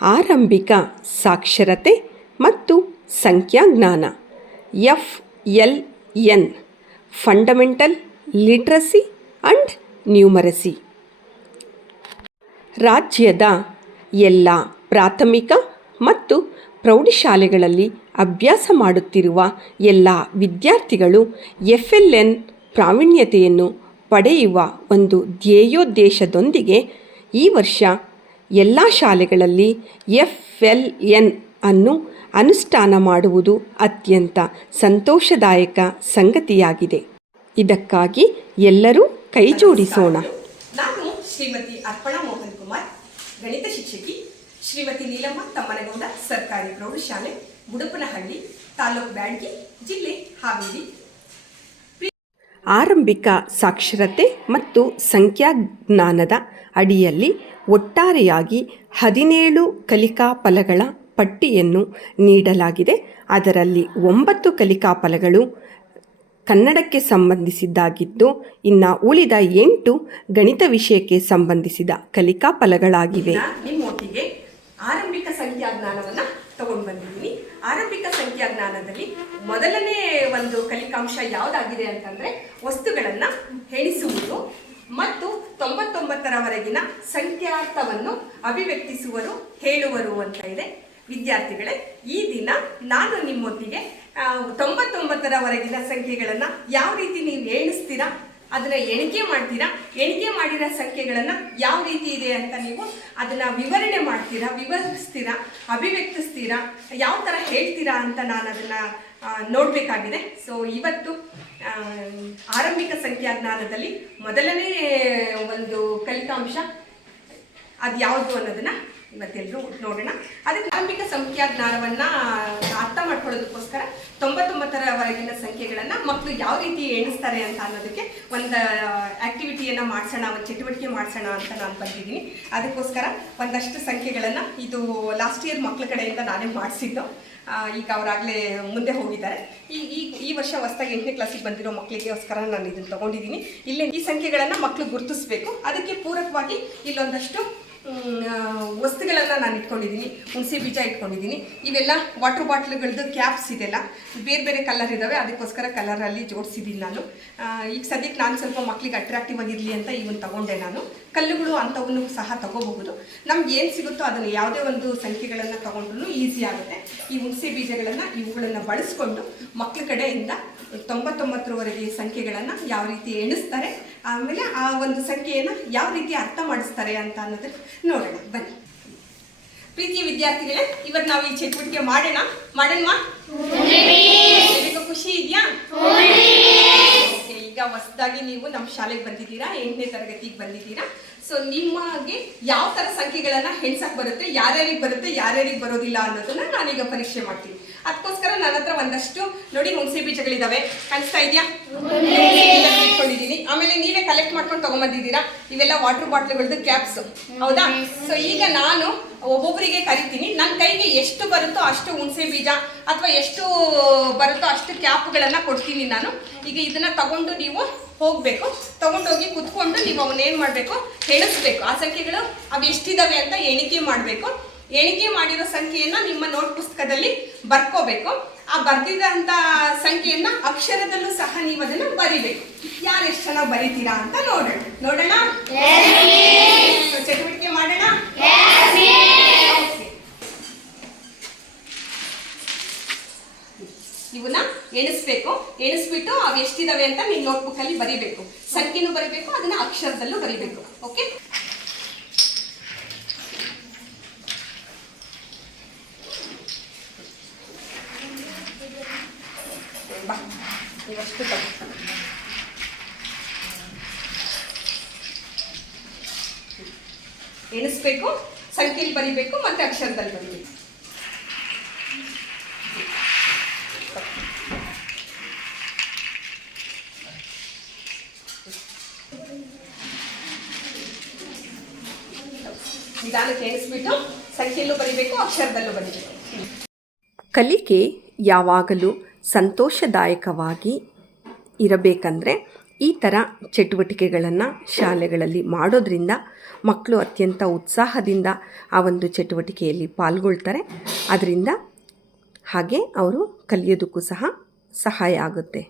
ಆರಂಭಿಕ ಸಾಕ್ಷರತೆ ಮತ್ತು ಸಂಖ್ಯಾಜ್ಞಾನ. F L N fundamental literacy and numeracy ರಾಜ್ಯದ ಎಲ್ಲ ಪ್ರಾಥಮಿಕ ಮತ್ತು ಪ್ರೌಢಶಾಲೆಗಳಲ್ಲಿ ಅಭ್ಯಾಸ ಮಾಡುತ್ತಿರುವ ಎಲ್ಲ ವಿದ್ಯಾರ್ಥಿಗಳು ಎಫ್ ಎಲ್ ಎನ್ ಪ್ರಾವೀಣ್ಯತೆಯನ್ನು ಪಡೆಯುವ ಒಂದು ಧ್ಯೇಯೋದ್ದೇಶದೊಂದಿಗೆ ಈ ವರ್ಷ ಎಲ್ಲ ಶಾಲೆಗಳಲ್ಲಿ ಎಫ್ ಎಲ್ ಎನ್ ಅನ್ನು ಅನುಷ್ಠಾನ ಮಾಡುವುದು ಅತ್ಯಂತ ಸಂತೋಷದಾಯಕ ಸಂಗತಿಯಾಗಿದೆ. ಇದಕ್ಕಾಗಿ ಎಲ್ಲರೂ ಕೈಜೋಡಿಸೋಣ ನಾನು ಶ್ರೀಮತಿ ಅರ್ಪಣಾ ಮೋಹನ್ ಕುಮಾರ್, ಗಣಿತ ಶಿಕ್ಷಕಿ, ಶ್ರೀಮತಿ ನೀಲಮ್ಮ ತಮ್ಮನಗೌಡ ಸರ್ಕಾರಿ ಪ್ರೌಢಶಾಲೆ ಬುಡಪನಹಳ್ಳಿ ತಾಲೂಕು ಬ್ಯಾಂಕಿ ಜಿಲ್ಲೆ ಹಾವೇರಿ. ಆರಂಭಿಕ ಸಾಕ್ಷರತೆ ಮತ್ತು ಸಂಖ್ಯಾಜ್ಞಾನದ ಅಡಿಯಲ್ಲಿ ಒಟ್ಟಾರೆಯಾಗಿ ಹದಿನೇಳು ಕಲಿಕಾ ಫಲಗಳ ಪಟ್ಟಿಯನ್ನು ನೀಡಲಾಗಿದೆ. ಅದರಲ್ಲಿ ಒಂಬತ್ತು ಕಲಿಕಾ ಫಲಗಳು ಕನ್ನಡಕ್ಕೆ ಸಂಬಂಧಿಸಿದ್ದಾಗಿದ್ದು, ಇನ್ನು ಉಳಿದ ಎಂಟು ಗಣಿತ ವಿಷಯಕ್ಕೆ ಸಂಬಂಧಿಸಿದ ಕಲಿಕಾ ಫಲಗಳಾಗಿವೆ ನಿಮ್ಮ ಆರಂಭಿಕ ಸಂಖ್ಯಾಜ್ಞಾನವನ್ನ ತಗೊಂಡು ಬಂದಿದ್ದೀನಿ. ಆರಂಭಿಕ ಸಂಖ್ಯಾಜ್ಞಾನದಲ್ಲಿ ಮೊದಲನೇ ಒಂದು ಕಲಿಕಾಂಶ ಯಾವುದಾಗಿದೆ ಅಂತಂದ್ರೆ ವಸ್ತುಗಳನ್ನು ಎಣಿಸುವುದು ಮತ್ತು ತೊಂಬತ್ತೊಂಬತ್ತರವರೆಗಿನ ಸಂಖ್ಯಾರ್ಥವನ್ನು ಅಭಿವ್ಯಕ್ತಿಸುವರು, ಹೇಳುವರು ಅಂತ ಇದೆ. ವಿದ್ಯಾರ್ಥಿಗಳೇ, ಈ ದಿನ ನಾನು ನಿಮ್ಮೊಟ್ಟಿಗೆ ತೊಂಬತ್ತೊಂಬತ್ತರವರೆಗಿನ ಸಂಖ್ಯೆಗಳನ್ನು ಯಾವ ರೀತಿ ನೀವು ಎಣಿಸ್ತೀರಾ ಅದನ್ನ ಎಣಿಕೆ ಮಾಡ್ತೀರಾ? ಎಣಿಕೆ ಮಾಡಿರೋ ಸಂಖ್ಯೆಗಳನ್ನ ಯಾವ ರೀತಿ ಇದೆ ಅಂತ ನೀವು ಅದನ್ನ ವಿವರಣೆ ಮಾಡ್ತೀರಾ, ವಿವರಿಸ್ತೀರಾ, ಅಭಿವ್ಯಕ್ತಿಸ್ತೀರಾ, ಯಾವ ಥರ ಹೇಳ್ತೀರಾ ಅಂತ ನಾನು ಅದನ್ನ ನೋಡ್ಬೇಕಾಗಿದೆ. ಸೊ ಇವತ್ತು ಆರಂಭಿಕ ಆರಂಭಿಕ ಸಂಖ್ಯಾಜ್ಞಾನದಲ್ಲಿ ಮೊದಲನೇ ಒಂದು ಕಲಿತಾಂಶ ಅದು ಯಾವುದು ಅನ್ನೋದನ್ನ ಇವತ್ತೆಲ್ಲರೂ ನೋಡೋಣ. ಅದಕ್ಕೆ ಸಂಖ್ಯಾ ಜ್ಞಾನವನ್ನು ಅರ್ಥ ಮಾಡ್ಕೊಳ್ಳೋದಕ್ಕೋಸ್ಕರ ತೊಂಬತ್ತೊಂಬತ್ತರವರೆಗಿನ ಸಂಖ್ಯೆಗಳನ್ನ ಮಕ್ಕಳು ಯಾವ ರೀತಿ ಎಣಿಸ್ತಾರೆ ಅಂತ ಅನ್ನೋದಕ್ಕೆ ಒಂದು ಆಕ್ಟಿವಿಟಿಯನ್ನ ಮಾಡ್ಸೋಣ, ಒಂದು ಚಟುವಟಿಕೆ ಮಾಡ್ಸೋಣ ಅಂತ ನಾನು ಬಂದಿದ್ದೀನಿ. ಅದಕ್ಕೋಸ್ಕರ ಒಂದಷ್ಟು ಸಂಖ್ಯೆಗಳನ್ನ ಇದು ಲಾಸ್ಟ್ ಇಯರ್ ಮಕ್ಕಳ ಕಡೆಯಿಂದ ನಾನೇ ಮಾಡಿಸಿದ್ದು. ಈಗ ಅವರಾಗಲೇ ಮುಂದೆ ಹೋಗಿದ್ದಾರೆ. ಈ ಈ ಈ ವರ್ಷ ಹೊಸದಾಗಿ ಎಂಟನೇ ಕ್ಲಾಸಿಗೆ ಬಂದಿರೋ ಮಕ್ಕಳಿಗೋಸ್ಕರ ನಾನು ಇದನ್ನು ತಗೊಂಡಿದ್ದೀನಿ. ಇಲ್ಲಿ ಈ ಸಂಖ್ಯೆಗಳನ್ನು ಮಕ್ಕಳು ಗುರುತಿಸಬೇಕು. ಅದಕ್ಕೆ ಪೂರಕವಾಗಿ ಇಲ್ಲೊಂದಷ್ಟು ವಸ್ತುಗಳನ್ನು ನಾನು ಇಟ್ಕೊಂಡಿದ್ದೀನಿ ಹುಣಸೆ ಬೀಜ ಇಟ್ಕೊಂಡಿದ್ದೀನಿ ಇವೆಲ್ಲ ವಾಟರ್ ಬಾಟ್ಲ್ಗಳದ್ದು ಕ್ಯಾಪ್ಸ್ ಇದೆಲ್ಲ. ಬೇರೆ ಬೇರೆ ಕಲರ್ ಇದ್ದಾವೆ ಅದಕ್ಕೋಸ್ಕರ ಕಲರಲ್ಲಿ ಜೋಡಿಸಿದ್ದೀನಿ ನಾನು. ಈಗ ಸದ್ಯಕ್ಕೆ ನಾನು ಸ್ವಲ್ಪ ಮಕ್ಕಳಿಗೆ ಅಟ್ರಾಕ್ಟಿವ್ ಆಗಿರಲಿ ಅಂತ ಇವನ್ ತಗೊಂಡೆ ನಾನು. ಕಲ್ಲುಗಳು ಅಂಥವನ್ನು ಸಹ ತಗೋಬಹುದು. ನಮ್ಗೆ ಏನು ಸಿಗುತ್ತೋ ಅದನ್ನು ಯಾವುದೇ ಒಂದು ಸಂಖ್ಯೆಗಳನ್ನು ತಗೊಂಡ್ರೂ ಈಸಿ ಆಗುತ್ತೆ. ಈ ಹುಣಸೆ ಬೀಜಗಳನ್ನು ಇವುಗಳನ್ನು ಬಳಸ್ಕೊಂಡು ಮಕ್ಕಳ ಕಡೆಯಿಂದ ತೊಂಬತ್ತೊಂಬತ್ತರವರೆಗೆ ಸಂಖ್ಯೆಗಳನ್ನು ಯಾವ ರೀತಿ ಎಣಿಸ್ತಾರೆ ಆಮೇಲೆ ಆ ಒಂದು ಸಂಖ್ಯೆಯನ್ನು ಯಾವ ರೀತಿ ಅರ್ಥ ಮಾಡಿಸ್ತಾರೆ ಅಂತ ಅನ್ನೋದನ್ನ ನೋಡೋಣ. ಬನ್ನಿ. ಪ್ರೀತಿ ವಿದ್ಯಾರ್ಥಿಗಳೇ ಇವತ್ತು ನಾವು ಈ ಚಟುವಟಿಕೆ ಮಾಡೋಣ. ಮಾಡೋಣ ಖುಷಿ ಇದೆಯಾ? ಈಗ ಹೊಸದಾಗಿ ನೀವು ನಮ್ಮ ಶಾಲೆಗೆ ಬಂದಿದ್ದೀರಾ? ಎಂಟನೇ ತರಗತಿಗೆ ಬಂದಿದ್ದೀರಾ? ಸೊ ನಿಮಗೆ ಯಾವ ಥರ ಸಂಖ್ಯೆಗಳನ್ನ ಹೆಣ್ಸಕ್ಕೆ ಬರುತ್ತೆ, ಯಾರ್ಯಾರಿಗೆ ಬರುತ್ತೆ, ಯಾರ್ಯಾರಿಗೆ ಬರೋದಿಲ್ಲ ಅನ್ನೋದನ್ನು ನಾನೀಗ ಪರೀಕ್ಷೆ ಮಾಡ್ತೀನಿ. ಅದಕ್ಕೋಸ್ಕರ ನನ್ನ ಹತ್ರ ಒಂದಷ್ಟು ನೋಡಿ ಹುಣಸೆ ಬೀಜಗಳಿದಾವೆ. ಕಾಣಿಸ್ತಾ ಇದೆಯಾ? ಇಟ್ಕೊಂಡಿದ್ದೀನಿ. ಆಮೇಲೆ ನೀವೇ ಕಲೆಕ್ಟ್ ಮಾಡ್ಕೊಂಡು ತಗೊಂಬಂದಿದ್ದೀರಾ? ಇವೆಲ್ಲ ವಾಟರ್ ಬಾಟ್ಲ್ಗಳದ್ದು ಕ್ಯಾಪ್ಸ್ ಹೌದಾ? ಸೊ ಈಗ ನಾನು ಒಬ್ಬೊಬ್ಬರಿಗೆ ಕರಿತೀನಿ. ನನ್ನ ಕೈಗೆ ಎಷ್ಟು ಬರುತ್ತೋ ಅಷ್ಟು ಹುಣಸೆ ಬೀಜ ಅಥವಾ ಎಷ್ಟು ಬರುತ್ತೋ ಅಷ್ಟು ಕ್ಯಾಪ್ಗಳನ್ನ ಕೊಡ್ತೀನಿ ನಾನು. ಈಗ ಇದನ್ನ ತಗೊಂಡು ನೀವು ಹೋಗ್ಬೇಕು. ತಗೊಂಡೋಗಿ ಕುತ್ಕೊಂಡು ನೀವು ಅವನ್ನ ಮಾಡಬೇಕು? ಮಾಡ್ಬೇಕು ಎಣಿಸ್ಬೇಕು ಆ ಸಂಖ್ಯೆಗಳು ಅವು ಎಷ್ಟಿದಾವೆ ಅಂತ ಎಣಿಕೆ ಮಾಡಬೇಕು. ಎಣಿಕೆ ಮಾಡಿರೋ ಸಂಖ್ಯೆಯನ್ನ ನಿಮ್ಮ ನೋಟ್ ಪುಸ್ತಕದಲ್ಲಿ ಬರ್ಕೋಬೇಕು. ಆ ಬರ್ದಿದಂತ ಸಂಖ್ಯೆಯನ್ನ ಅಕ್ಷರದಲ್ಲೂ ಸಹ ನೀವು ಅದನ್ನ ಬರಿಬೇಕು. ಯಾರು ಎಷ್ಟು ಚೆನ್ನಾಗಿ ಬರೀತೀರಾ ಅಂತ ನೋಡೋಣ. ನೋಡೋಣ? ಚಟುವಟಿಕೆ ಮಾಡೋಣ. ಇವನ್ನ ಎಣಿಸ್ಬೇಕು. ಎಣಿಸ್ಬಿಟ್ಟು ಅವು ಎಷ್ಟಿದಾವೆ ಅಂತ ನಿಮ್ಮ ನೋಟ್ಬುಕ್ ಅಲ್ಲಿ ಬರಿಬೇಕು. ಸಂಖ್ಯೆನೂ ಬರಿಬೇಕು ಅದನ್ನ ಅಕ್ಷರದಲ್ಲೂ ಬರಿಬೇಕು. ಓಕೆ ಇವಷ್ಟು ತಗೋ. ಎಣಿಸ್ಬೇಕು ಸಂಖ್ಯೆಯಲ್ಲಿ ಬರಿಬೇಕು, ಮತ್ತೆ ಅಕ್ಷರದಲ್ಲಿ ಬರಿಬೇಕು ನಿಧಾನಕ್ಕೆ ಎಣಿಸ್ಬಿಟ್ಟು, ಸಂಖ್ಯೆಯಲ್ಲೂ ಬರಿಬೇಕು, ಅಕ್ಷರದಲ್ಲೂ ಬರಿಬೇಕು ಕಲಿಕೆ ಯಾವಾಗಲೂ ಸಂತೋಷದಾಯಕವಾಗಿ ಇರಬೇಕಂದ್ರೆ ಈ ಥರ ಚಟುವಟಿಕೆಗಳನ್ನು ಶಾಲೆಗಳಲ್ಲಿ ಮಾಡೋದ್ರಿಂದ ಮಕ್ಕಳು ಅತ್ಯಂತ ಉತ್ಸಾಹದಿಂದ ಆ ಒಂದು ಚಟುವಟಿಕೆಯಲ್ಲಿ ಪಾಲ್ಗೊಳ್ತಾರೆ. ಅದರಿಂದ ಹಾಗೆ ಅವರು ಕಲಿಯೋದಕ್ಕೂ ಸಹ ಸಹಾಯ ಆಗುತ್ತೆ.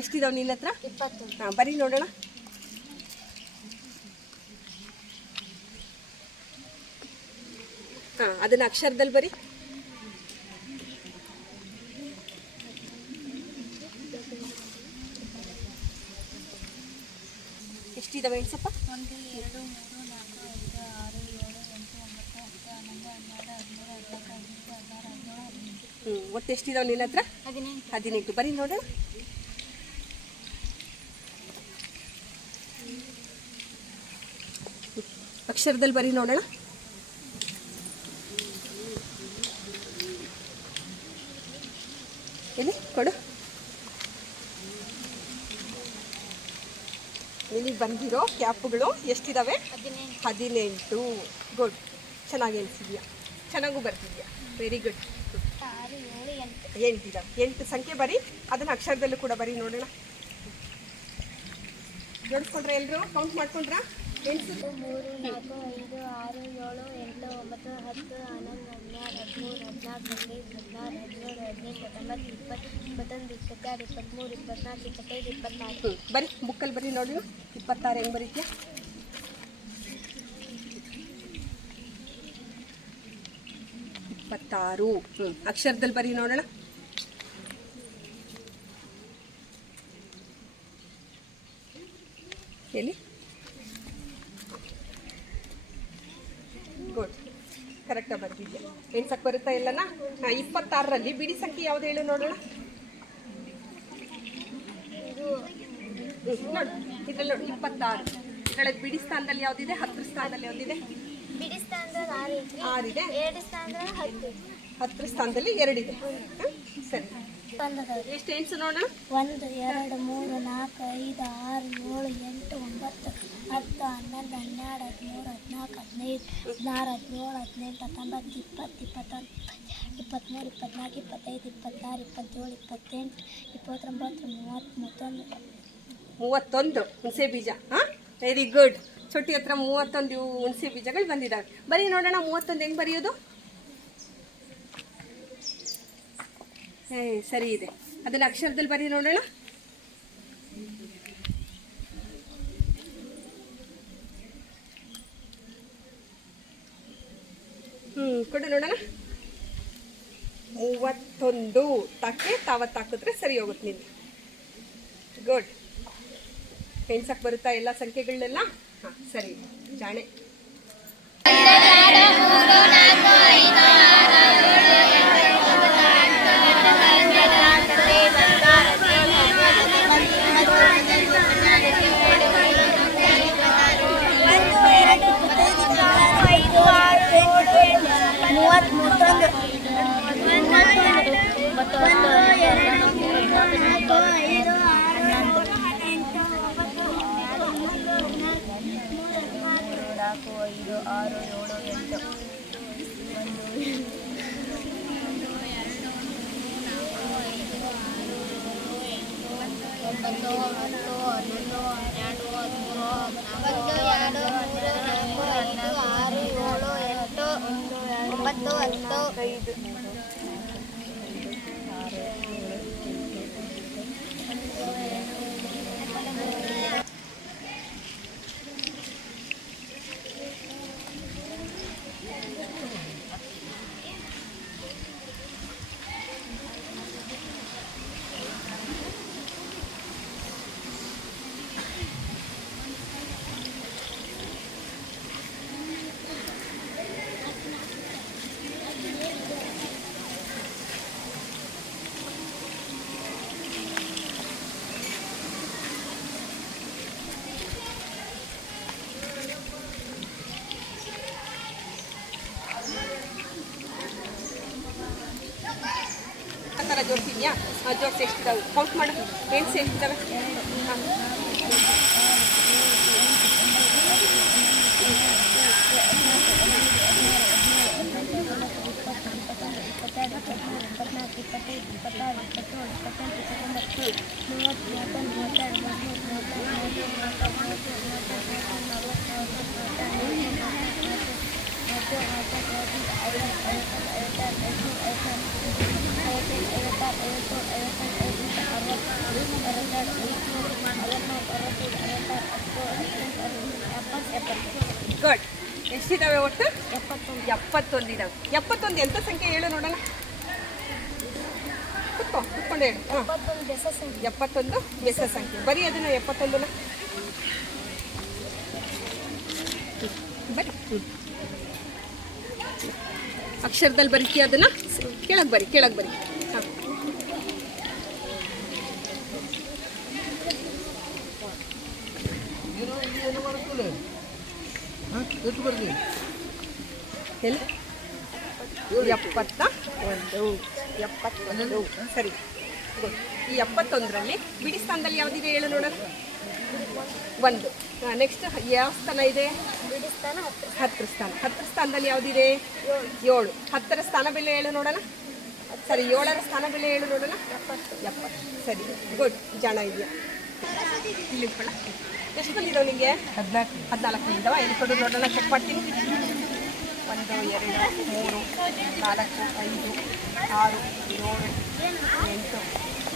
ಎಷ್ಟಿದಾವೆ ನಿನ್ನ ಹತ್ರ? ಹಾಂ ಬರೀ ನೋಡೋಣ. ಹಾಂ ಅದನ್ನು ಅಕ್ಷರದಲ್ಲಿ ಬರೀ. ಎಷ್ಟಿದಾವೆ ಎಣ್ಸಪ್ಪ ಒಂದು ಎರಡು ಮೂರು ನಾಲ್ಕು ಐದು ಆರು ಏಳು ಎಂಟು ಒಂಬತ್ತು ಹತ್ತು ಹನ್ನೊಂದು ಹನ್ನೆರಡು ಹದಿಮೂರು ಹದಿನಾಲ್ಕು ಹದಿನೈದು ಹದಿನಾರು ಹದಿನೇಳು ಹದಿನೆಂಟು ಹ್ಞೂ ಒಟ್ಟು ಎಷ್ಟಿದಾವೆ ನಿನ್ನ ಹತ್ರ? ಹದಿನೆಂಟು. ಬರೀ ನೋಡು. ಅಕ್ಷರದಲ್ಲಿ ಬರೀ ನೋಡೋಣ. ಎಲ್ಲಿ? ಕೊಡು. ನಿನಗೆ ಬಂದಿರೋ ಕ್ಯಾಪ್ಗಳು ಎಷ್ಟಿದಾವೆ? ಹದಿನೆಂಟು. ಗುಡ್. ಚೆನ್ನಾಗಿ ಎಣಿಸಿದ್ಯಾ? ಚೆನ್ನಾಗೂ ಬರ್ತಿದ್ಯಾ? ವೆರಿ ಗುಡ್ ಏಳು ಎಂಟು ಸಂಖ್ಯೆ ಬರಿ. ಅದನ್ನ ಅಕ್ಷರದಲ್ಲೂ ಕೂಡ ಬರಿ ನೋಡೋಣ. ಜೋಡಿಸ್ಕೊಂಡ್ರೆ ಎಲ್ಲರೂ ಕೌಂಟ್ ಮಾಡ್ಕೊಂಡ್ರಾ? ಎಂಟು ಮೂರು ನಾಲ್ಕು ಐದು ಆರು ಏಳು ಎಂಟು ಒಂಬತ್ತು ಹತ್ತು ಹನ್ನೊಂದು ಹನ್ನೆರಡು ಹದಿಮೂರು ಹದಿನಾಲ್ಕು ಹದಿನೈದು ಹದಿನಾರು ಹದಿನೇಳು ಹದಿನೆಂಟು ಹತ್ತೊಂಬತ್ತು ಇಪ್ಪತ್ತು ಇಪ್ಪತ್ತೊಂದು ಇಪ್ಪತ್ತಾರು ಇಪ್ಪತ್ತ್ಮೂರು ಇಪ್ಪತ್ನಾಲ್ಕು ಇಪ್ಪತ್ತೈದು ಇಪ್ಪತ್ತ್ನಾಲ್ಕು ಬರೀ ಬುಕ್ಕಲ್ಲಿ ಬರೀ ನೋಡಿ. ಇಪ್ಪತ್ತಾರು ಹೆಂಗೆ ಬರೀತೀಯ? ಇಪ್ಪತ್ತಾರು. ಹ್ಞೂ ಅಕ್ಷರದಲ್ಲಿ ಬರೀ ನೋಡೋಣ. ಎಲ್ಲಿ ಗುಡ್ ಕರೆಕ್ಟಾಗಿ ಬರ್ತಿದ್ಯಾ ಎಣ್ಸಕ್ಕೆ ಬರುತ್ತಾ ಇಲ್ಲನಾ? ಹಾಂ ಇಪ್ಪತ್ತಾರರಲ್ಲಿ. ಬಿಡಿ ಸಂಖ್ಯೆ ಯಾವ್ದು ಹೇಳು ನೋಡೋಣ. ನೋಡು ಇದ್ರಲ್ಲಿ ನೋಡಿ ಇಪ್ಪತ್ತಾರು. ಕಳೆದ ಬಿಡಿ ಸ್ಥಾನದಲ್ಲಿ ಯಾವುದಿದೆ? ಹತ್ತು ಸ್ಥಾನದಲ್ಲಿ ಯಾವ್ದಿದೆ? ಆರಿದೆ ಹತ್ತು. ಸ್ಥಾನದಲ್ಲಿ ಎರಡಿದೆ? ಸರಿ. ಅದಾವೆ ಎಷ್ಟು ಎಂಟ್ಸು ನೋಡೋಣ ಒಂದು ಎರಡು ಮೂರು ನಾಲ್ಕು ಐದು ಆರು ಏಳು ಎಂಟು ಒಂಬತ್ತು ಹತ್ತು ಹನ್ನೊಂದು ಹನ್ನೆರಡು ಹದಿಮೂರು ಹದಿನಾಲ್ಕು ಹದಿನೈದು ಹದಿನಾರು ಹದಿನೇಳು ಹದಿನೆಂಟು ಹತ್ತೊಂಬತ್ತು ಇಪ್ಪತ್ತು ಇಪ್ಪತ್ತೊಂದು ಇಪ್ಪತ್ತ್ಮೂರು ಇಪ್ಪತ್ನಾಲ್ಕು ಇಪ್ಪತ್ತೈದು ಇಪ್ಪತ್ತಾರು ಇಪ್ಪತ್ತೇಳು ಇಪ್ಪತ್ತೆಂಟು ಇಪ್ಪತ್ತೊಂಬತ್ತು ಮೂವತ್ತು ಮೂವತ್ತೊಂದು. ಮೂವತ್ತೊಂದು ಹುಣಸೆ ಬೀಜ ಹಾಂ? ವೆರಿ ಗುಡ್ ಚೊಟ್ಟಿ ಹತ್ರ ಮೂವತ್ತೊಂದು ಇವು ಹುಣಸೆ ಬೀಜಗಳು ಬಂದಿದ್ದಾವೆ ಬರೀ ನೋಡೋಣ ಮೂವತ್ತೊಂದು ಹೆಂಗೆ ಬರೆಯೋದು? ಸರಿ ಇದೆ. ಅದನ್ನು ಅಕ್ಷರದಲ್ಲಿ ಬರೀ ನೋಡೋಣ. ಹ್ಞೂ ಕೊಡು ನೋಡೋಣ. ಮೂವತ್ತೊಂದು. ತಕ್ಕೆ ತಾವತ್ತು ಹಾಕಿದ್ರೆ ಸರಿ ಹೋಗುತ್ತೆ ನಿನ್ನೆ ಗುಡ್ ಎಣ್ಸಕ್ಕೆ ಬರುತ್ತಾ ಎಲ್ಲ ಸಂಖ್ಯೆಗಳನ್ನೆಲ್ಲ? ಹಾಂ, ಸರಿ. ಜಾಣೆ. ಒಂದು ಎರಡು ಮೂರು ನಾಲ್ಕು ಐದು ಆರು ಎಂಟು ಒಂಬತ್ತು ನಾಲ್ಕು ಐದು ಆರು ಏಳು ಎಂಟು ಒಂಬತ್ತು ಹತ್ತು ಹನ್ನೊಂದು ಹನ್ನೆರಡು ಹದಿಮೂರು ಒಂದು ಎರಡು ಮೂರು ನಾಲ್ಕು ಐದು ಆರು ಏಳು ಎಂಟು ಒಂಬತ್ತು ಹತ್ತು ಐದು ಜೋಡಿಸಿ ಎಷ್ಟಿದಾವೆ? ಕೌಂಟ್ ಮಾಡು. ಎಣ್ಸಿ ಎಷ್ಟಿದಾವೆ ಹಾಂ. ಇಪ್ಪತ್ತೆರಡು ಇಪ್ಪತ್ತ್ಮೂರು ಇಪ್ಪತ್ನಾಲ್ಕು ಇಪ್ಪತ್ತೈದು ಇಪ್ಪತ್ತಾರು ಇಪ್ಪತ್ತೇಳು ಇಪ್ಪತ್ತೆಂಟು ಇಪ್ಪತ್ತೊಂಬತ್ತು ಮೂವತ್ತು ಮೂವತ್ತೊಂದು ಮೂವತ್ತೆರಡು ಮೂವತ್ತ್ಮೂರು ಮೂವತ್ತ್ನಾಲ್ಕು ಮೂವತ್ತೈದು ಮೂವತ್ತಾರು ಗುಡ್ ಎಷ್ಟಿದ್ದಾವೆ ಒಟ್ಟು? ಎಪ್ಪತ್ತೊಂದು. ಎಪ್ಪತ್ತೊಂದು. ಇದಾವೆ ಎಪ್ಪತ್ತೊಂದು ಎಂಥ ಸಂಖ್ಯೆ ಹೇಳು ನೋಡೋಣ. ಕುತ್ಕೋ, ಕುತ್ಕೊಂಡು ಹೇಳು. ಎಪ್ಪತ್ತೊಂದು ಬೆಸ ಸಂಖ್ಯೆ. ಬರೀ ಅದನ್ನ ಎಪ್ಪತ್ತೊಂದನ್ನ. ಬರಿ ಅಕ್ಷರದಲ್ಲಿ ಬರೀತಿ ಅದನ್ನ? ಕೆಳಗೆ ಬರಿ ಕೆಳಗೆ ಬರಿ. ಹಾಂ. ಎಪ್ಪತ್ತ ಒಂದು, ಎಪ್ಪತ್ತೊಂದು. ಸರಿ. ಈ ಎಪ್ಪತ್ತೊಂದರಲ್ಲಿ ಬಿಡಿ ಸ್ಥಾನದಲ್ಲಿ ಯಾವುದಿದೆ ಹೇಳು ನೋಡೋಣ. ಒಂದು. ನೆಕ್ಸ್ಟ್ ಯಾವ ಸ್ಥಾನ ಇದೆ? ಹತ್ತರ ಸ್ಥಾನ. ಹತ್ತರ ಸ್ಥಾನದಲ್ಲಿ ಯಾವುದಿದೆ? ಏಳು. ಹತ್ತರ ಸ್ಥಾನ ಬೆಲೆ ಹೇಳು ನೋಡೋಣ. ಸರಿ ಏಳರ ಸ್ಥಾನ ಬೆಲೆ ಹೇಳು ನೋಡೋಣ. ಎಪ್ಪತ್ತು. ಎಪ್ಪತ್ತು. ಸರಿ ಗುಡ್. ಜಾಣ ಇದೆಯಾ? ಇಲ್ಲಿ ಇಟ್ಕೊಳ್ಳ. ಎಷ್ಟು ಬಂದಿದ್ದಾವೆ ನಿಮಗೆ ಹದಿನಾಲ್ಕು. ಹದಿನಾಲ್ಕು ಇದ್ದಾವ ಎಲ್ಲಿ ಕೊಡು ನೋಡೋಣ ಚೆಕ್ ಮಾಡ್ತೀನಿ. ಒಂದು ಎರಡು ಮೂರು ನಾಲ್ಕು ಐದು ಆರು ಏಳು ಎಂಟು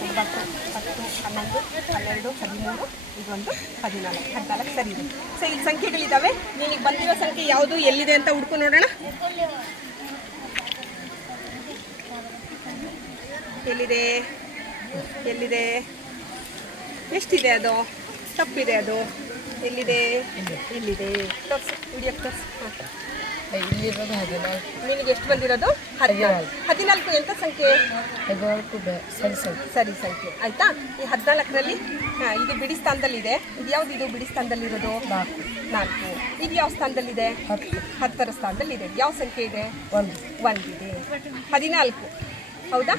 ಒಂಬತ್ತು, ಹತ್ತು, ಹನ್ನೊಂದು, ಹನ್ನೆರಡು, ಹದಿಮೂರು, ಇದೊಂದು ಹದಿನಾಲ್ಕು. ಹದಿನಾಲ್ಕು ಸರಿ ಇದೆ. ಸೊ ಇಲ್ಲಿ ಸಂಖ್ಯೆಗಳಿದ್ದಾವೆ ನಿನಗೆ ಬಂದಿರೋ ಸಂಖ್ಯೆ ಯಾವುದು, ಎಲ್ಲಿದೆ ಅಂತ ಹುಡ್ಕು ನೋಡೋಣ. ಎಲ್ಲಿದೆ? ಎಲ್ಲಿದೆ? ಎಷ್ಟಿದೆ ಅದು? ತಪ್ಪಿದೆ ಅದು. ಎಲ್ಲಿದೆ? ಇಲ್ಲಿದೆ ತೋರಿಸು. ಹಿಡಿಯಕ್ಕೆ ತೋರಿಸು. ಹಾಂ. ಇಲ್ಲಿರೋದು ಹದಿನಾಲ್ಕು. ನಿನಗೆ ಎಷ್ಟು ಬಂದಿರೋದು? ಹದಿನಾಲ್ಕು. ಹದಿನಾಲ್ಕು. ಎಂಥ ಸಂಖ್ಯೆ? ಹದಿನಾಲ್ಕು ಸರಿ ಸರಿ. ಸರಿ ಸಂಖ್ಯೆ. ಆಯ್ತಾ? ಈ ಹದಿನಾಲ್ಕರಲ್ಲಿ ಇದು ಬಿಡಿ ಸ್ಥಾನದಲ್ಲಿದೆ. ಇದು ಯಾವ್ದು ಇದು ಬಿಡಿ ಸ್ಥಾನದಲ್ಲಿರೋದು? ನಾಲ್ಕು. ನಾಲ್ಕು. ಇದು ಯಾವ ಸ್ಥಾನದಲ್ಲಿದೆ? ಹತ್ತು. ಹತ್ತರ ಸ್ಥಾನದಲ್ಲಿದೆ. ಯಾವ ಸಂಖ್ಯೆ ಇದೆ? ಒಂದು. ಒಂದಿದೆ. ಹದಿನಾಲ್ಕು. ಹೌದಾ?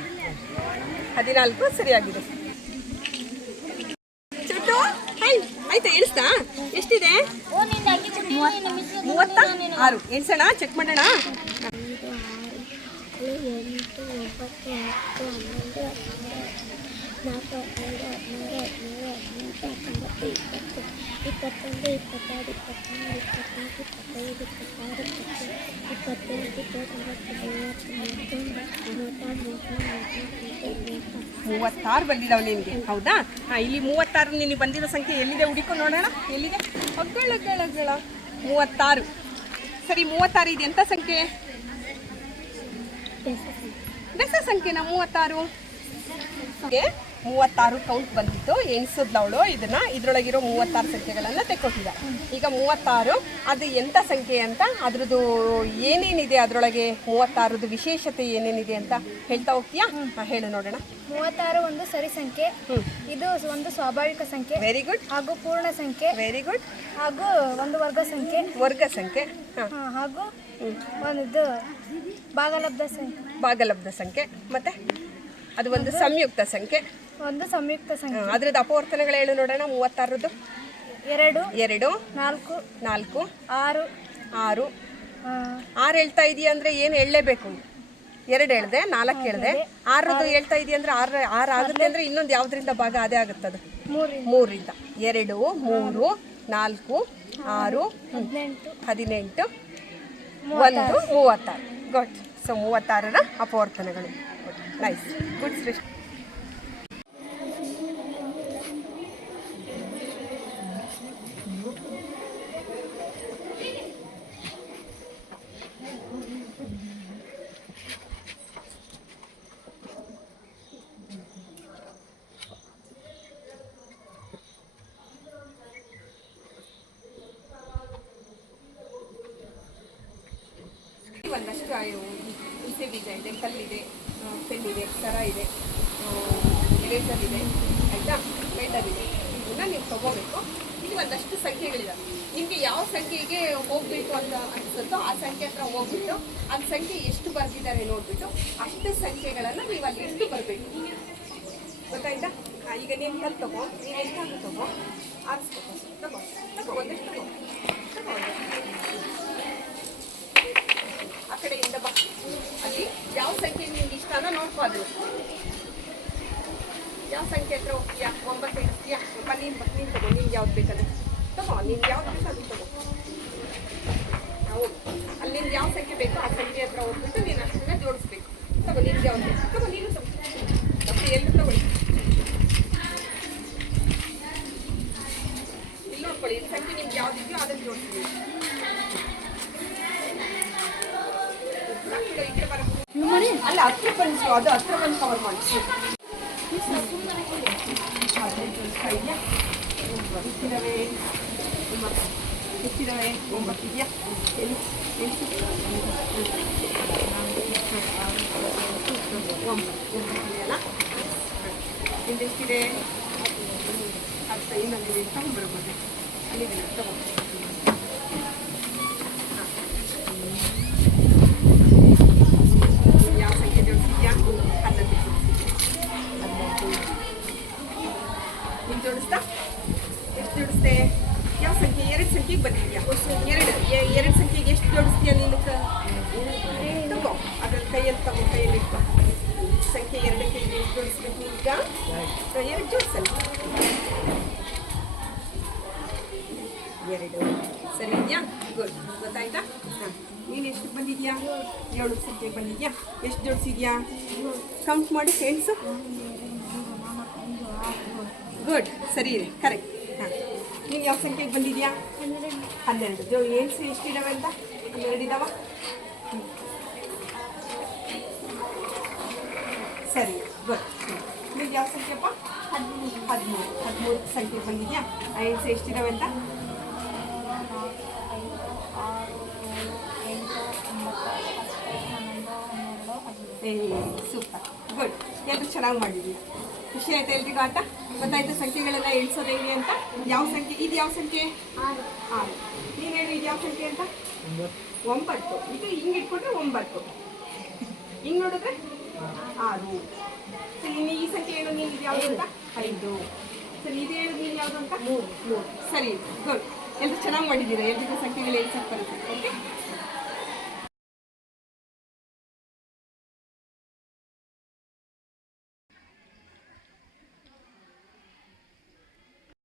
ಹದಿನಾಲ್ಕು ಸರಿಯಾಗಿದೆ. ಚುಟ್ಟು ಆಯ್ತಾ ಎಣಿಸ್ತಾ? ಎಷ್ಟಿದೆ? ಮೂವತ್ತ ಆರು ಎಣ್ಸೋಣ ಚೆಕ್ ಮಾಡೋಣ. ಎಂಟು ಒಂಬತ್ತು ಹತ್ತು ಹನ್ನೊಂದು ನಾಲ್ಕು ಐದು ಹದಿನಾರು ಹದಿನೇಳು ಹದಿನೆಂಟು ಹತ್ತೊಂಬತ್ತು ಇಪ್ಪತ್ತು ಇಪ್ಪತ್ತೊಂದು ಇಪ್ಪತ್ತೆರಡು ಇಪ್ಪತ್ತ್ಮೂರು ಇಪ್ಪತ್ತೈದು ಇಪ್ಪತ್ತಾರು ಇಪ್ಪತ್ತೆಂಟು ಇಪ್ಪತ್ತೊಂಬತ್ತು ಮೂವತ್ತು ಮೂವತ್ತಾರು ಮೂವತ್ನಾಲ್ಕು ಮೂವತ್ತಾರು ಬಂದಿದ್ದಾವೆ ನಿಮಗೆ, ಹೌದಾ? ಹಾಂ, ಇಲ್ಲಿ ಮೂವತ್ತಾರು ನಿನಗೆ ಬಂದಿರೋ ಸಂಖ್ಯೆ ಎಲ್ಲಿದೆ? ಹುಡುಕೊಂಡು ನೋಡೋಣ. ಎಲ್ಲಿದೆ? ಅಗ್ಗಳ ಅಗ್ಗಳ. ಮೂವತ್ತಾರು. ಸರಿ ಮೂವತ್ತಾರು ಇದೆ. ಎಂಥ ಸಂಖ್ಯೆ? ಬೆಸ ಸಂಖ್ಯೆನಾ ಮೂವತ್ತಾರು? ಮೂವತ್ತಾರು ಕೌಂಟ್ ಬಂದಿತ್ತು. ಎಣಿಸಿದ್ಲವಳು ಇದನ್ನ ಇದ್ರೊಳಗಿರೋ ಮೂವತ್ತಾರು ಸಂಖ್ಯೆಗಳನ್ನು ತೆಕ್ಕೊಟ್ಟಿದ್ದಾರೆ. ಈಗ ಮೂವತ್ತಾರು ಅದು ಎಂಥ ಸಂಖ್ಯೆ ಅಂತ? ಅದ್ರದ್ದು ಏನೇನಿದೆ ಅದರೊಳಗೆ? ಮೂವತ್ತಾರದ್ದು ವಿಶೇಷತೆ ಏನೇನಿದೆ ಅಂತ ಹೇಳ್ತಾ ಹೋಗ್ತೀಯಾ? ಹೇಳು ನೋಡೋಣ. ಮೂವತ್ತಾರು ಒಂದು ಸರಿ ಸಂಖ್ಯೆ. ಇದು ಒಂದು ಸ್ವಾಭಾವಿಕ ಸಂಖ್ಯೆ. ವೆರಿ ಗುಡ್ ಹಾಗೂ ಪೂರ್ಣ ಸಂಖ್ಯೆ. ವೆರಿ ಗುಡ್ ಹಾಗೂ ಒಂದು ವರ್ಗ ಸಂಖ್ಯೆ. ವರ್ಗ ಸಂಖ್ಯೆ. ಹಾಗೂ ಒಂದು ಭಾಗಲಬ್ಧ ಸಂಖ್ಯೆ. ಭಾಗಲಬ್ಧ ಸಂಖ್ಯೆ. ಮತ್ತೆ? ಅದು ಒಂದು ಸಂಯುಕ್ತ ಸಂಖ್ಯೆ. ಒಂದು ಸಂಯುಕ್ತ ಸಂಖ್ಯೆ. ಆದ್ರೆ ಅದ್ರದ್ದು ಅಪವರ್ತನಗಳು ಹೇಳು ನೋಡೋಣ. ಮೂವತ್ತಾರದ್ದು? ಎರಡು ಎರಡು ನಾಲ್ಕು ನಾಲ್ಕು ಆರು ಆರು. ಆರು ಹೇಳ್ತಾ ಇದೀಯ ಅಂದ್ರೆ ಏನು ಹೇಳಲೇಬೇಕು? ಎರಡು ಹೇಳ್ದೆ ನಾಲ್ಕು ಹೇಳ್ದೆ. ಆರದ್ದು ಹೇಳ್ತಾ ಇದೀಯ ಅಂದ್ರೆ ಆರು ಆರು ಆಗುತ್ತೆ ಅಂದ್ರೆ ಇನ್ನೊಂದು ಯಾವ್ದ್ರಿಂದ ಭಾಗ ಅದೇ ಆಗುತ್ತೆ ಅದು ಮೂರಿಂದ. ಎರಡು ಮೂರು ನಾಲ್ಕು ಆರು ಹದಿನೆಂಟು. ಒಂದು ಮೂವತ್ತಾರು. ಗೊಟ್ ಸೊ ಮೂವತ್ತಾರರ ಅಪವರ್ತನಗಳು. ನೈಸ್ ಗುಡ್ ಸೃಷ್ಟಿ ಒಂದಷ್ಟು ಆಯು ಹುಣಸೆ ಬೀಜ ಇದೆ, ಕಲ್ಲಿದೆ ಪೆನ್ನಿದೆ ಸರ ಇದೆ ಎರೇಸರ್ ಇದೆ, ಆಯಿತಾ? ಪೆಂಡಲ್ ಇದೆ. ಇದನ್ನು ನೀವು ತಗೋಬೇಕು. ಇಲ್ಲಿ ಒಂದಷ್ಟು ಸಂಖ್ಯೆಗಳಿದೆ ನಿಮಗೆ ಯಾವ ಸಂಖ್ಯೆಗೆ ಹೋಗಬೇಕು ಅಂತ ಅನಿಸುತ್ತೋ ಆ ಸಂಖ್ಯೆ ಹತ್ರ ಹೋಗ್ಬಿಟ್ಟು ಆ ಸಂಖ್ಯೆ ಎಷ್ಟು ಬರೆದಿದ್ದಾರೆ ನೋಡ್ಬಿಟ್ಟು ಅಷ್ಟು ಸಂಖ್ಯೆಗಳನ್ನು ನೀವು ಅಲ್ಲಿ ಇಟ್ಟು ಬರಬೇಕು. ಗೊತ್ತಾಯ್ತಾ? ಈಗ ನೀನು ಕಲ್ ತಗೋ. ನೀನು ಎಷ್ಟಾದ್ರೂ ತಗೋ. ಆರಿಸ್ಬೇಕು ತಗೋ ತಗೋ, ಒಂದಷ್ಟು ತಗೋ. ತಗೋ ಒಂದಷ್ಟು. ಆ ಕಡೆಯಿಂದ ಬಾ ಅಲ್ಲಿ ಯಾವ ಸಂಖ್ಯೆ ನಿಮ್ಗೆ ಇಷ್ಟ ಅನ್ನೋ ನೋಡ್ಕೋ ಅದನ್ನು ಯಾವ ಸಂಖ್ಯೆ ಹತ್ರ ಹೋಗ್ತೀಯಾ? ಒಂಬತ್ತು ಇಡ್ತೀಯಾ ಅಪ್ಪ, ನೀನು ನೀನು ತಗೋ ನಿಮ್ಗೆ ಯಾವ್ದು ಬೇಕಾದ್ರೆ. ತಗೋ, ನಿನ್ಗೆ ಯಾವ್ದು ಬೇಕು ಅದನ್ನು ತಗೋ. ನಾವು ಅಲ್ಲಿಂದ ಯಾವ ಸಂಖ್ಯೆ ಬೇಕೋ ಆ ಸಂಖ್ಯೆ ಹತ್ರ ಹೋಗ್ಬಿಟ್ಟು ನೀನು ಅಷ್ಟನ್ನ ಜೋಡಿಸ್ಬೇಕು. ತಗೋ, ನಿನ್ಗೆ ಯಾವ್ದು ಬೇಕು? ತಗೋ, ನೀನು ತಗೋ. ಎಲ್ಲಿ ತಗೊಳ್ಳಿ ಇಲ್ಲಿ ನೋಡ್ಕೊಳ್ಳಿ ಸಂಖ್ಯೆ ನಿಮ್ಗೆ ಯಾವ್ದಿದೆಯೋ ಅದನ್ನು ಜೋಡಿಸ್ತೀವಿ ಅಲ್ಲ ಹತ್ತು ಬಂದು ಅದು ಹತ್ತು ಬಂದು ಕವರ್ ಮಾಡಿ ಎಷ್ಟಿದಾವೆ ಎಷ್ಟಿದಾವೆ ಒಂಬತ್ತು ಇದೆಯಾ. ಒಂಬತ್ತು. ಎಷ್ಟಿದೆ ಹತ್ತು. ಇನ್ನೊಂದಿದೆ ತಗೊಂಡ್ಬರ್ಬೋದು ಅಲ್ಲಿದೆ. ತಗೊಂಡು ಎರಡು ಸರಿ, ಇದೆಯಾ? ಗುಡ್ ಗೊತ್ತಾಯ್ತಾ? ಹಾಂ. ನೀನು ಎಷ್ಟು ಬಂದಿದ್ಯಾ? ಏಳು ಸಂಖ್ಯೆ ಬಂದಿದ್ಯಾ? ಎಷ್ಟು ಜೋಡಿಸಿದ್ಯಾ? ಕೌಂಟ್ ಮಾಡಿ ಫ್ರೆಂಡ್ಸು ಗುಡ್ ಸರಿ ಇದೆ. ಕರೆಕ್ಟ್ ಹಾಂ. ನೀನು ಯಾವ ಸಂಖ್ಯೆಗೆ ಬಂದಿದ್ಯಾ? ಹನ್ನೆರಡು. ಜೋ, ಏನು ಸಿ ಎಷ್ಟಿದಾವೆ ಅಂತ? ಹನ್ನೆರಡು ಇದಾವ? ಸರಿ. ಗುಡ್ ನಿಮ್ಗೆ ಯಾವ ಸಂಖ್ಯೆಪ್ಪ ಹದಿಮೂರು. ಹದಿಮೂರು. ಹದಿಮೂರು ಸಂಖ್ಯೆ ಬಂದಿದ್ಯಾ? ಏನು ಹತ್ತು ಹನ್ನೊಂದು ಹನ್ನೆರಡು ಏ ಸೂಪರ್ ಗುಡ್ ಎಲ್ಲರೂ ಚೆನ್ನಾಗಿ ಮಾಡಿದ್ವಿ ಖುಷಿ ಆಯ್ತಾ ಎಲ್ರಿಗೂ ಆಟ ಗೊತ್ತಾಯ್ತು ಸಂಖ್ಯೆಗಳೆಲ್ಲ ಎಣಿಸೋದು ಹೇಗೆ ಅಂತ? ಯಾವ ಸಂಖ್ಯೆ? ಇದು ಯಾವ ಸಂಖ್ಯೆ? ಆರು. ಹೇಳಿ ಇದು ಯಾವ ಸಂಖ್ಯೆ ಅಂತ? ಒಂಬತ್ತು. ಇದು ಹಿಂಗೆ ಇಟ್ಕೊಂಡ್ರೆ ಒಂಬತ್ತು. ಹಿಂಗೆ ನೋಡಿದ್ರೆ ಆರು. ಸರಿ ನೀನು ಈ ಸಂಖ್ಯೆ ಹೇಳು ನೀನು ಇದು ಯಾವುದು ಅಂತ? ಐದು. ಸರಿ ಇದು ಹೇಳು ನೀನು ಯಾವುದು ಅಂತ? ಮೂರು. ಮೂರು. ಸರಿ ಗುಡ್ ಎಲ್ಲರೂ ಚೆನ್ನಾಗಿ ಮಾಡಿದ್ದೀರಾ? ಎಲ್ರಿಗೂ ಸಂಖ್ಯೆಗಳು ಬರುತ್ತೆ. ಓಕೆ